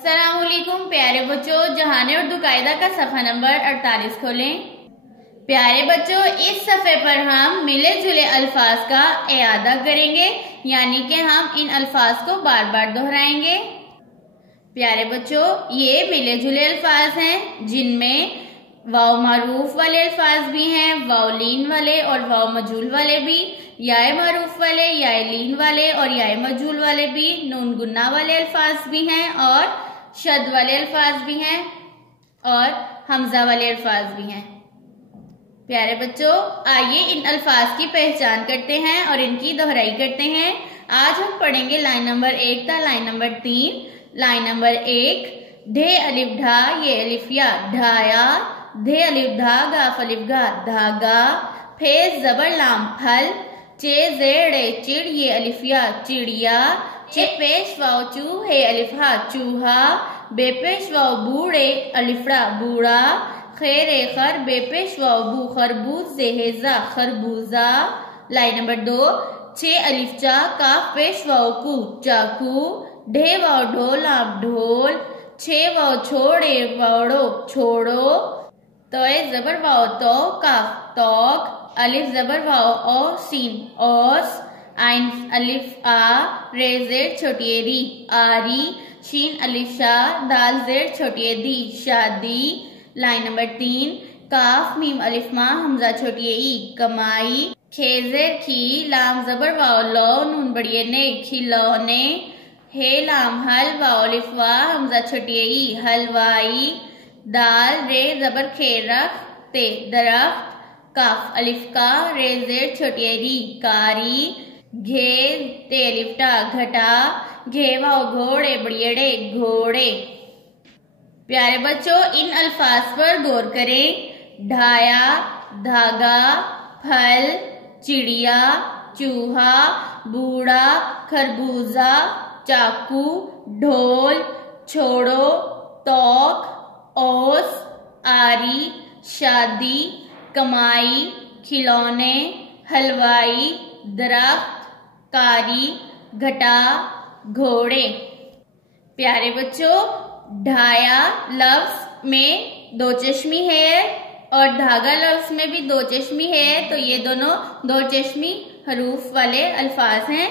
अस्सलामुअलैकुम प्यारे बच्चों, जहाने उर्दू कायदा का सफ़ा नंबर 48 खोलें। प्यारे बच्चों, इस सफ़े पर हम मिले जुले अल्फाज का इआदा करेंगे, यानी कि हम इन अल्फाज को बार बार दोहराएंगे। प्यारे बच्चों, ये मिले जुले अल्फाज हैं जिनमें वाव मारूफ वाले अल्फाज भी हैं, वाव लीन वाले और वाव मजूल वाले भी, याए मारूफ वाले, याए लीन वाले और याए मजूल वाले भी, नून गुन्ना वाले अल्फाज भी हैं और शद वाले अल्फाज भी हैं और हमजा वाले अल्फाज भी हैं। प्यारे बच्चों, आइए इन अल्फाज की पहचान करते हैं और इनकी दोहराई करते हैं। आज हम पढ़ेंगे लाइन नंबर 1 था लाइन नंबर 3। लाइन नंबर 1, ढे अलिफ ढा ये अलिफ या ढाया, धे अलिफ धा गाफ अलिफ गा धागा, फे जबर लाम फल, चे जेड़े चिड़ ये अलिफ या चिड़िया, चे पेश वाव चू हे अलिफ हा चूहा, बेपेश वाव बूढ़े अलिफड़ा बूढ़ा, खेरे खर बेपेश वाव बू खरबूज जेहेजा खरबूजा। लाइन नंबर 2, छे अलिफ चा काफ पेश वाव कू चाकू, ढे वाव ढोल आप ढोल, छे वाव छोड़े वावड़ो छोड़ो, तोए जबर वाव तो काफ तौक, अलिफ जबर वाव ओ सीन ओस, आइन अलिफ आ रे जेर छोटी री आरी, शीन अलिफ शाह दाल जेर छोटी दी शादी। लाइन नंबर 3, काफ मीम अलिफ मा हमजा छोटी ई कमाई, खेजेर खी लाम जबर वाव लो नून बड़िए ने खिलौने, हे लाम हल वाव अलिफ वा हमजा छोटी ई हलवाई, दाल रे जबर खे रख ते दरख्त, काफ अलिफ का रे जेर छोटी री कारी, घे ते अलिफ टा घटा, घे वाव घोड़े बड़ियड़े घोड़े। प्यारे बच्चों, इन अल्फाज पर गौर करें। ढाया धागा, फल चिड़िया, चूहा बूढ़ा, खरबूजा चाकू, ढोल छोड़ो, तौक ओस, आरी शादी, कमाई खिलौने, हलवाई दरख्त, कारी घटा घोड़े। प्यारे बच्चों, ढाया लफ्ज में दो चश्मी है और धागा लफ्ज में भी दो चश्मी है, तो ये दोनों दो चश्मी हरूफ वाले अल्फाज हैं।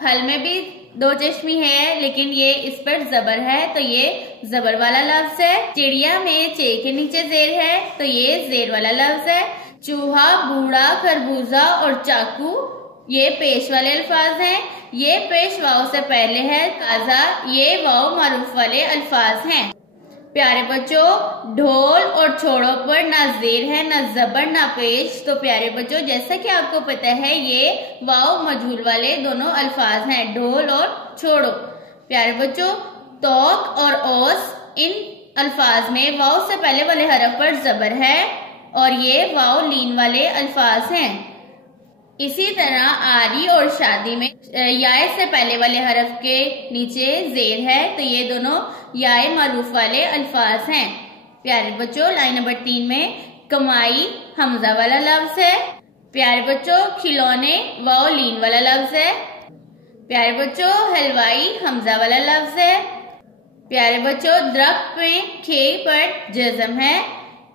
फल में भी दो चश्मी है, लेकिन ये इस पर जबर है, तो ये जबर वाला लफ्ज है। चिड़िया में चे के नीचे जेर है, तो ये जेर वाला लफ्ज है। चूहा बूढ़ा खरबूजा और चाकू ये पेश वाले अल्फाज हैं। ये पेश वाव से पहले है, ताजा ये वाव मारूफ वाले अल्फाज हैं। प्यारे बच्चों, ढोल और छोड़ो पर ना जेर है ना जबर ना पेश, तो प्यारे बच्चों जैसा कि आपको पता है ये वाव मजहूल वाले दोनों अल्फाज हैं, ढोल और छोड़ो। प्यारे बच्चों, तौक और ओस इन अल्फाज में वाव से पहले वाले हरफ पर जबर है और ये वाव लीन वाले अल्फाज हैं। इसी तरह आरी और शादी में याए से पहले वाले हरफ के नीचे जेर है, तो ये दोनों याए मारूफ वाले अल्फाज हैं। प्यारे बच्चों, लाइन नंबर 3 में कमाई हमजा वाला लफ्ज है। प्यारे बच्चों, खिलौने वाव लीन वाला लफ्ज है। प्यारे बच्चों, हलवाई हमजा वाला लफ्ज है। प्यारे बच्चों, दरख्त में खे पर जज़म है।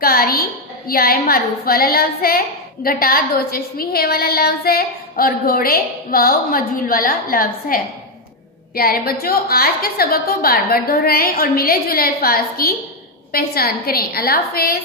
कारी याए मारूफ वाला लफ्ज है। घटा दो चश्मी है वाला लफ्ज है और घोड़े वाव मजूल वाला लफ्ज है। प्यारे बच्चों, आज के सबक को बार बार दोहराएं और मिले जुले अल्फाज की पहचान करें। अल्लाह हाफिज।